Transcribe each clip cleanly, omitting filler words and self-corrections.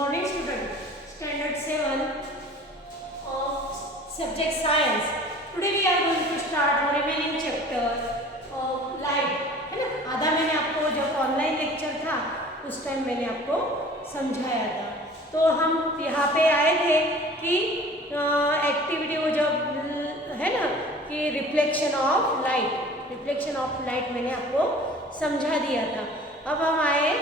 morning student, standard 7 of subject science. Today we are going to start our remaining chapter of light, है ना। आधा मैंने आपको जब ऑनलाइन लेक्चर था उस टाइम मैंने आपको समझाया था। तो हम यहाँ पे आए थे कि एक्टिविटी वो जब है ना कि रिफ्लेक्शन ऑफ लाइट मैंने आपको समझा दिया था। अब हम आए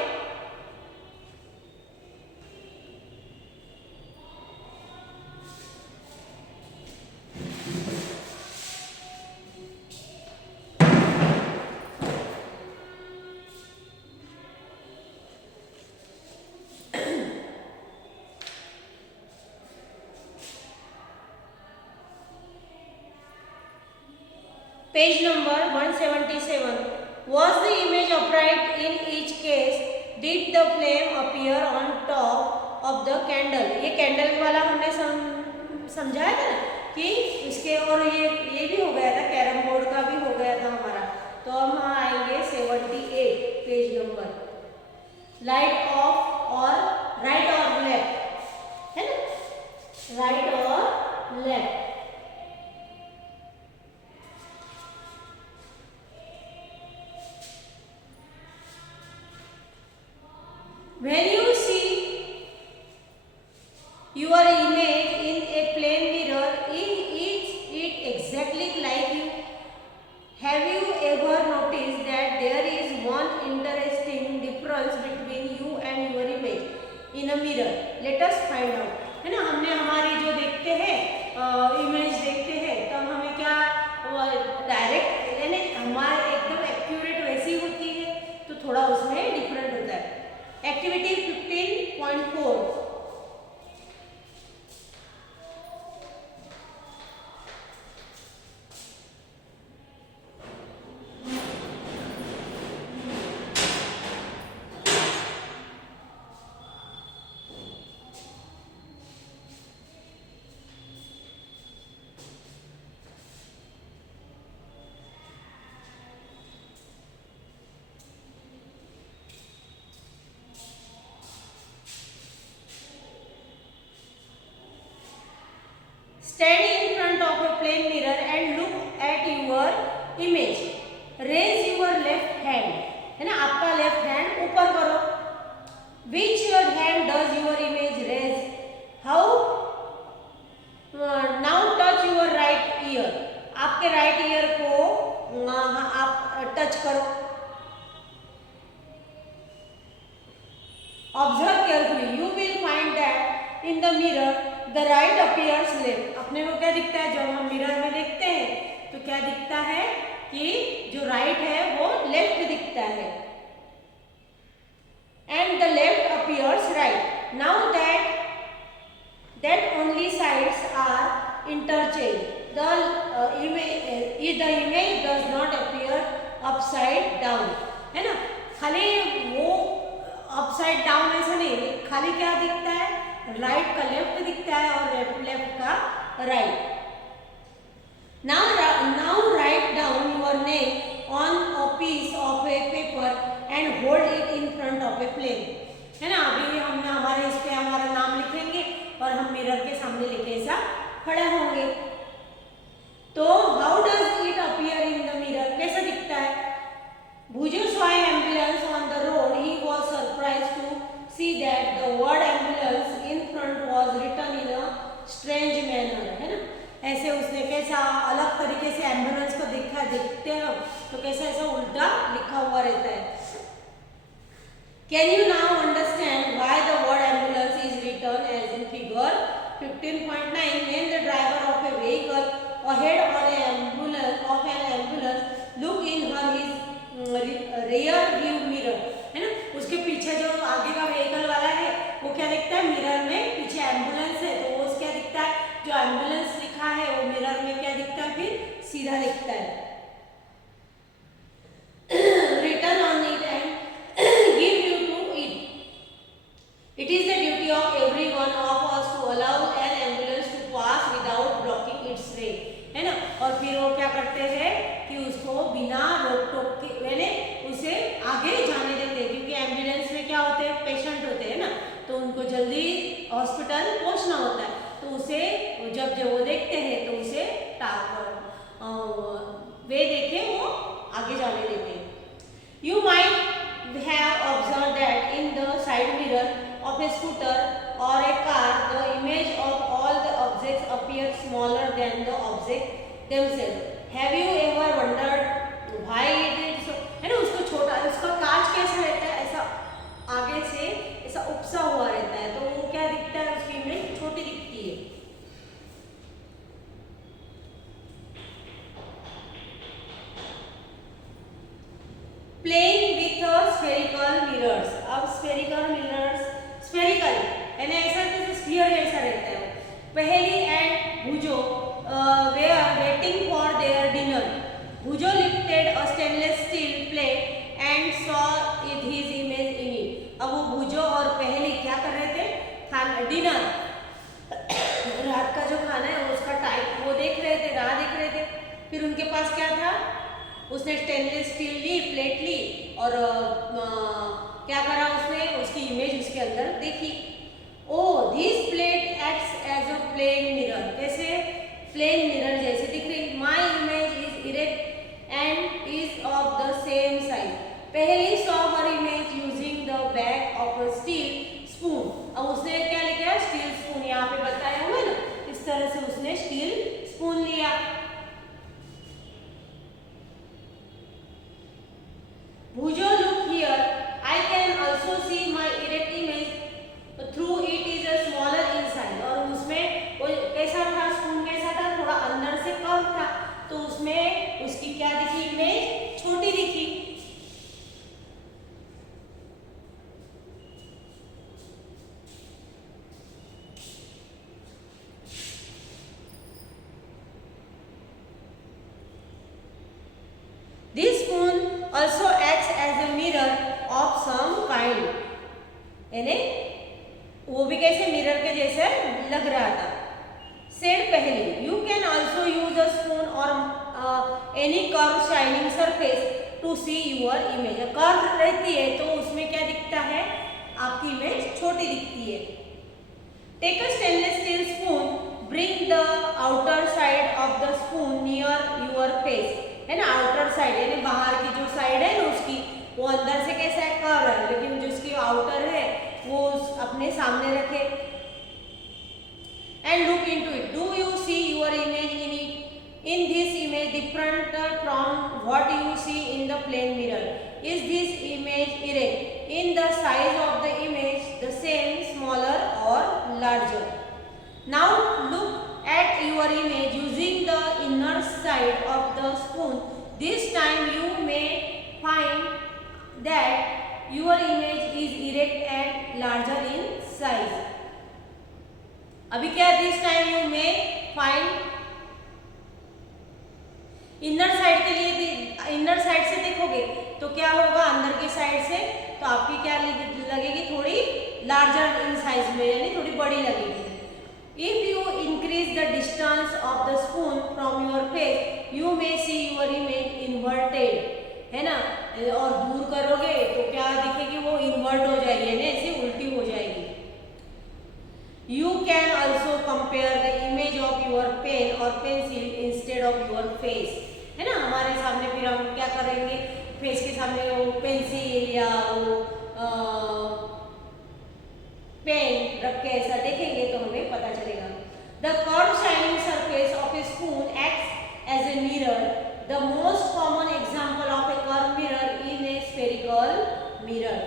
page number 177. Was the image upright in each case? Did the flame appear on top of the candle? ये कैंडल वाला हमने समझाया था ना कि इसके, और ये भी हो गया था, कैरम बोर्ड का भी हो गया था हमारा। तो हम आएंगे 78 पेज नंबर, लाइट ऑफ और राइट और लेफ्ट, है ना, राइट और left. When you see your image in a plane mirror, is it exactly like you? Have you ever noticed that there is one interesting difference between you and your image in a mirror? Let us find out. है ना, हमने हमारी जो देखते हैं इमेज देखते हैं तब हमें क्या डायरेक्ट यानी हमारे एकदम एक्यूरेट वैसी होती है, तो थोड़ा उसमें डिफरेंट होता है। एक्टिविटी 15.4. Stand in front of a plane mirror and look at your image. Raise your left hand, है ना, आपका लेफ्ट हैंड ऊपर करो। Which hand does your image raise? How? Now touch your right ear. आपके राइट ईयर को आप टच करो। Observe carefully. You will find that in the mirror the right appears left. अपने को क्या दिखता है जब हम मिरर में देखते हैं तो क्या दिखता है कि जो राइट है वो लेफ्ट दिखता है, and the left appears right. Now that only sides are interchanged. The image does not appear upside down, है ना। खाली वो अपसाइड डाउन ऐसा नहीं, खाली क्या दिखता है, राइट का लेफ्ट दिखता है और लेफ्ट का right. Now write down your name on a piece of a paper and hold it in front of a plane, है ना। अभी हम हमारे इस पे हमारा नाम लिखेंगे और हम मिरर के सामने लेके ऐसा खड़े होंगे। तो how does it appear in the mirror? कैसा दिखता है? Bhuju saw an ambulance on the road. He was surprised to see that the word ambulance in front was written in a strange manner, है ना। ऐसे उसने कैसा अलग तरीके से एम्बुलेंस को देखते हैं तो कैसा ऐसा उल्टा लिखा हुआ रहता है। Can you now understand why the word ambulance is written as in figure 15.9? When the driver of a vehicle ahead on an ambulance look in his rear view mirror, है ना, उसके पीछे जो आगे का व्हीकल वाला है वो क्या दिखता है, मिरर में पीछे एम्बुलेंस है तो वो क्या दिखता है, जो एम्बुलेंस लिखा है वो मिरर में क्या दिखता है, फिर सीधा दिखता है। Return on it and give you to it. It is the duty of every one of us to allow an ambulance to pass without blocking its way, है ना। और फिर वो क्या करते हैं कि उसको बिना रोक टोक के यानी उसे आगे जाने देते हैं, क्योंकि एम्बुलेंस में क्या होते हैं, पेशेंट हॉस्पिटल पहुंचना होता है, तो उसे जब वो देखते हैं तो उसे वे देखे वो आगे जाने देते हैं. You might have observed that in the side mirror of a scooter or a car, the image of all the objects appears smaller than the object themselves. Have you ever wondered why it is so? है ना, उसको छोटा, उसका कांच कैसा रहता है, ऐसा आगे से ऐसा उपसा हुआ रहता है, तो वो क्या दिखता है, उसकी इमेज छोटी दिखती है. Playing with spherical mirrors. अब spherical mirrors, spherical यानी ऐसा जैसे sphere जैसा रहता है. पहेली and भुजो were waiting for their dinner. भुजो lifted a stainless steel plate and saw his image in it. अब वो भुजो और पहेली क्या कर रहे थे, खाना, डिनर, रात का जो खाना है उसका टाइप वो देख रहे थे, राह देख रहे थे. फिर उनके पास क्या था, उसने स्टेनलेस स्टील ली, प्लेट ली और क्या करा उसने, उसकी इमेज उसके अंदर देखी. Oh this plate acts as a plane mirror. कैसे, प्लेन मिरर जैसे दिख रही. My image is erect and is of the same size. पहली saw her image using the back of a steel spoon. अब उसने क्या लिखा, स्टील स्पून, यहाँ पे बताया हुआ ना, इस तरह से उसने स्टील स्पून लिया. Bhujo, look here. I can also see my erect image through it is a smaller inside. और उसमें वो कैसा था, स्पून कैसा था, थोड़ा अंदर से कर्व था, तो उसमें उसकी क्या दिखी, इमेज छोटी दिखी. This spoon also acts as a mirror of some kind. यानी वो भी कैसे मिरर के जैसे लग रहा था. Said पहले, you can also use a spoon or any curved shining surface to see your image. Curve रहती है तो उसमें क्या दिखता है, आपकी इमेज छोटी दिखती है. Take a stainless steel spoon, bring the outer side of the spoon near your face. है ना, आउटर साइड यानी बाहर की जो साइड है ना उसकी, वो अंदर से कैसा है, कर्व है, लेकिन जो उसकी आउटर है वो अपने सामने रखे. And look into it. Do you see your image in it? In this image different from what you see in the plane mirror? Is this image erect? In the size of the image the same, smaller or larger? Now look at your image using the inner side of the spoon. This time you may find that your image is erect and larger in size. अभी क्या, this time you may find, inner side के लिए, inner side से देखोगे तो क्या होगा, अंदर की साइड से तो आपकी क्या लगेगी, थोड़ी लार्जर इन साइज में, यानी थोड़ी बड़ी लगेगी. If you increase the distance of the spoon from your face, you may see your image inverted. है ना, और दूर करोगे तो क्या दिखेगी, वो इन्वर्ट हो जाएगी, यानी ऐसे उल्टी हो जाएगी. You can also compare the image of your pen or pencil instead of your face. है ना, हमारे सामने फिर हम क्या करेंगे, फेस के सामने वो पेंसिल या वो पेन रख के ऐसा देखेंगे तो हमें पता चलेगा. The curved shining surface of a spoon acts as a mirror. The most common example of a curved mirror in a spherical mirror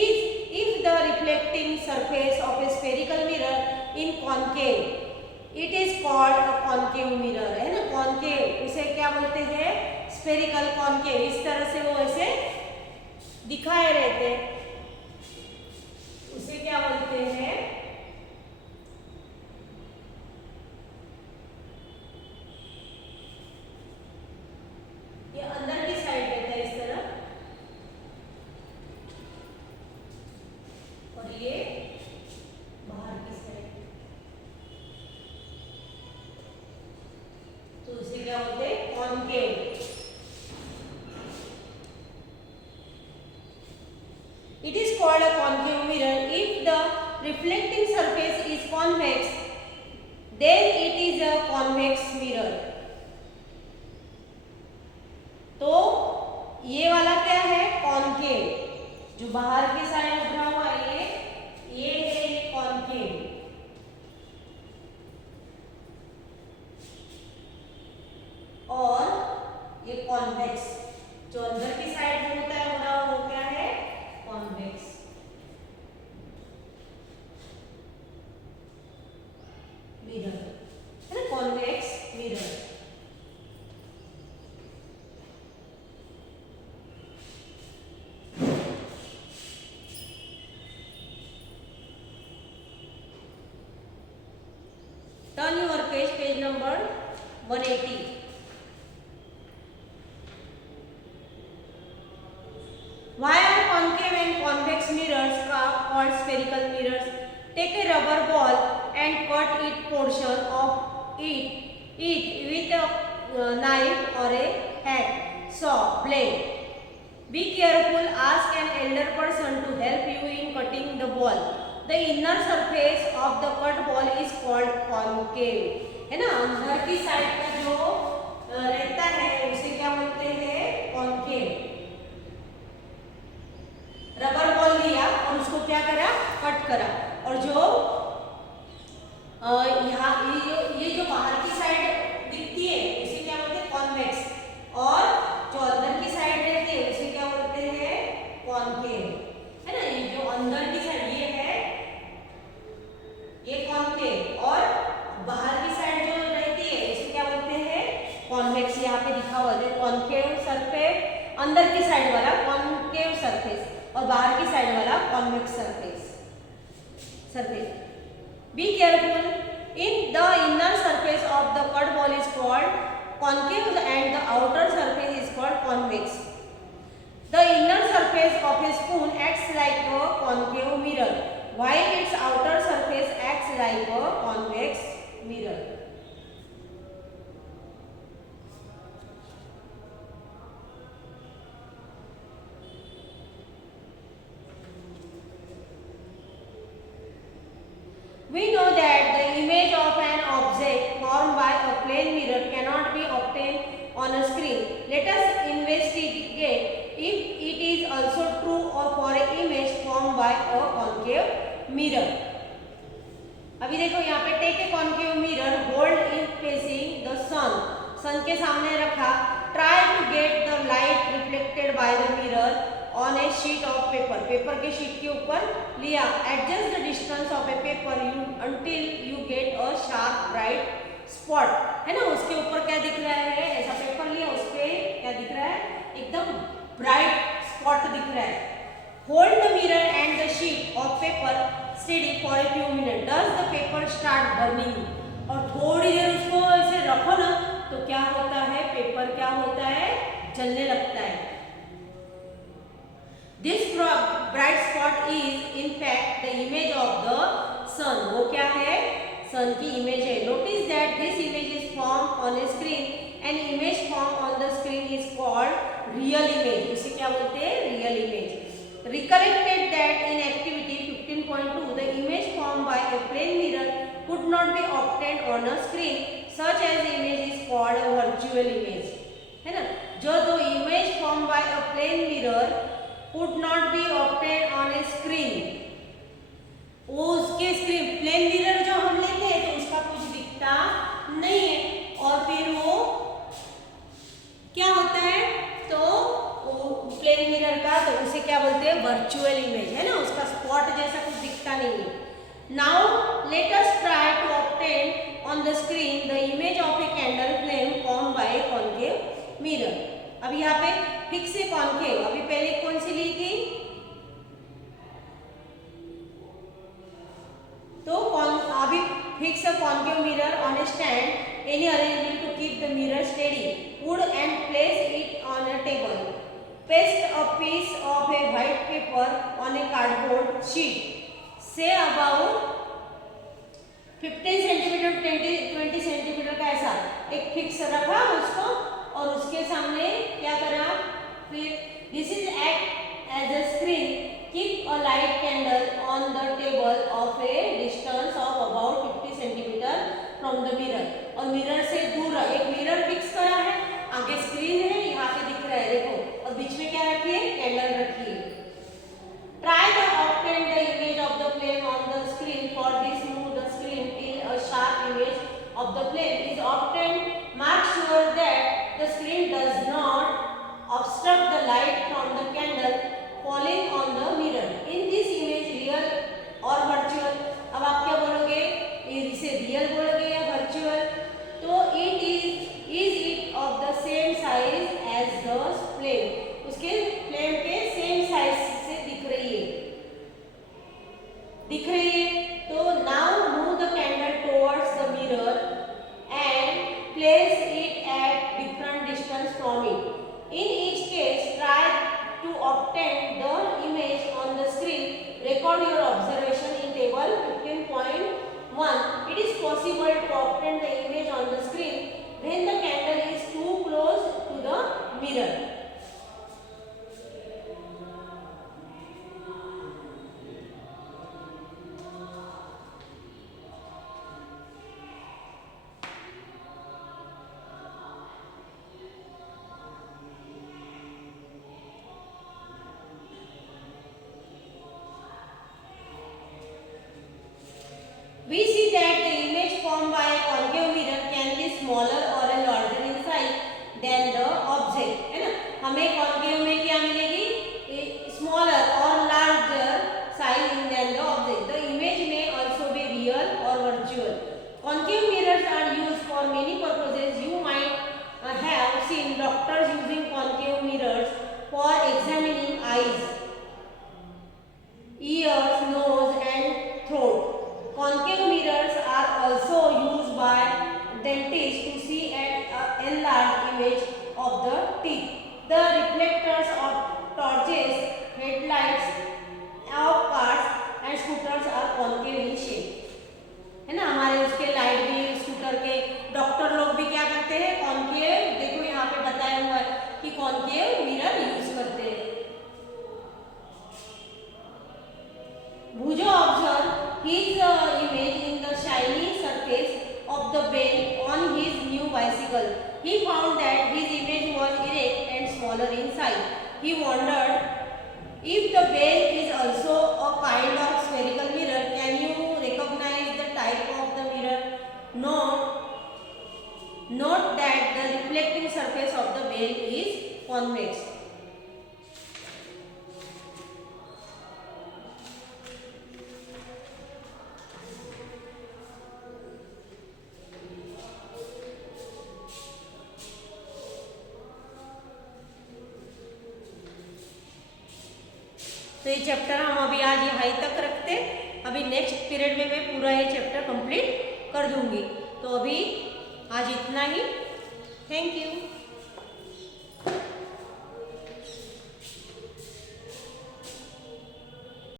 is if the reflecting surface of a spherical mirror in concave. It is called a concave mirror. है ना, concave उसे क्या बोलते हैं, spherical concave. इस तरह से वो ऐसे दिखाए रहते हैं, उसे क्या बोलते हैं, ये अंदर की साइड रहता है इस तरह, और ये बाहर की साइड, तो उसे क्या बोलते हैं, concave. It is called a concave mirror if the reflecting surface is convex, then it is a convex mirror. तो ये वाला क्या है? कॉनकेव, जो बाहर की साइड उभरा हुआ है ये है ये कॉनकेव, और ये कॉन्वेक्स, जो अंदर की साइड में होता है उभरा हुआ वो क्या है? कॉन्वेक्स मिरर है ना, convex mirror. Turn your page, page number 180. Why are concave and convex mirrors called spherical mirrors? Take a rubber ball and cut its portion of it with a knife or a hacksaw blade. Be careful. Ask an elder person to help you in cutting the ball. The inner surface of the cut ball is called concave. है ना, अंदर की साइड का जो रहता है उसे क्या बोलते हैं? कॉनकेव। रबर बॉल लिया और उसको क्या करा? कट करा, और जो यहाँ ये जो बाहर की साइड दिखती है उसे क्या बोलते हैं? कॉन्वेक्स, और जो अंदर की साइड रहती है उसे क्या बोलते हैं? कॉनकेव, है ना। ये जो अंदर की साइड ये है ये कॉनकेव, और बाहर की साइड जो रहती है इसे क्या बोलते हैं? कॉन्वेक्स। यहाँ पे लिखा हुआ है कॉनकेव सरफेस, अंदर की साइड वाला कॉनकेव सरफेस और बाहर की साइड वाला convex surface. Be careful. In the inner surface of the cut ball is called concave and the outer surface is called convex. The inner surface of a spoon acts like a concave mirror, while its outer surface acts like a convex mirror. We know that the image of an object formed by a plane mirror cannot be obtained on a screen. Let us investigate if it is also true or for an image formed by a concave mirror. अभी देखो यहाँ पे take a concave mirror, hold in facing the sun, sun के सामने रखा, try to get the light reflected by the mirror on a sheet of paper, paper के sheet के ऊपर लिया, adjust the distance of a paper you until you get a sharp bright spot, है ना। उसके ऊपर क्या दिख रहा है? ऐसा पेपर लिया, उस पे क्या दिख रहा है? एकदम ब्राइट स्पॉट दिख रहा है। Hold the mirror and the sheet of paper steady for a few minute, does the paper start burning, और थोड़ी देर उसको ऐसे रखो ना तो क्या होता है? पेपर क्या होता है? जलने लगता है। This bright spot is in fact the image of the sun. वो क्या है? सन की इमेज है। Notice that this image is formed on a screen. An image formed on the screen is called real image. इसे क्या बोलते हैं? Real image. Recollected that in activity 15.2 the image formed by a plane mirror could not be obtained on a screen. Such as image is called a virtual image. है ना, जो दो image formed by a plane mirror could not be obtained on a screen, वो उसके screen plane mirror जो हम लेते हैं तो उसका कुछ दिखता नहीं है, और फिर वो क्या होता है? तो वो प्लेन मिरर का तो उसे क्या बोलते हैं? वर्चुअल इमेज, है ना, उसका स्पॉट जैसा कुछ दिखता नहीं है। Now let us try to obtain on the screen the image of a candle flame formed by a concave mirror. अब यहाँ पे फिक्स ए कॉनकेव, अभी पहले कौन सी ली थी? तो अभी fix a concave mirror on a stand, any arrangement to keep the mirror steady, wood and place it on a table, paste a piece of a white paper on a cardboard sheet, say about 15 centimetre 20 centimetre का ऐसा एक फिक्स रखा उसको, और उसके सामने क्या करा? फिर this is act as a screen, keep a light candle on the table table of a distance of about 50 centimetre from the mirror. और मिरर से दूर एक मिरर फिक्स करा है, आगे स्क्रीन है, यहाँ पे दिख रहा है देखो, और बीच में क्या रखिए, कैंडल रखिए। Try to obtain the image of the flame on the screen. For this, move the screen till a sharp image of the flame is obtained. Make sure that the screen does not obstruct the light from the candle falling on the mirror. In this image, real or virtual? अब आप क्या बोलोगे, इसे रियल बोलोगे या वर्चुअल? तो it is it of the same size as the flame? उसके flame के सेम साइज से दिख रही है। तो now move the candle towards the mirror and place it at different distance from it. In each case try to obtain the image on the screen. Record your observation in table 15.1. It is possible to obtain the image on the screen when the candle is too close to the mirror. We see that the image formed by a concave mirror can be smaller or a larger in size than the object, है ना। हमें concave में क्या मिलेगी, smaller or larger size than the object. The image may also be real or virtual. Concave mirrors are used for many purposes. You might have seen doctors using concave mirrors for examining eyes, ears, nose and throat. Concave mirrors are also used by dentists to see an enlarged image of the teeth. The reflectors of torches, headlights of cars and scooters are concave in shape, है ना। हमारे उसके लाइट भी, स्कूटर के, डॉक्टर लोग भी क्या करते हैं, कॉन्केव, देखो यहाँ पे बताया हुआ है कि कॉन्केव मिरर यूज करते हैं। Bhujo observed his image in the shiny surface of the bell on his new bicycle. He found that his image was erect and smaller in size. He wondered if the bell is also a kind of spherical mirror. Can you recognize the type of the mirror? Note that the reflecting surface of the bell is convex. तो ये चैप्टर हम अभी आज यहाँ तक रखते, अभी next period में मैं पूरा ये चैप्टर कंप्लीट कर दूंगी। तो अभी आज इतना ही। Thank you.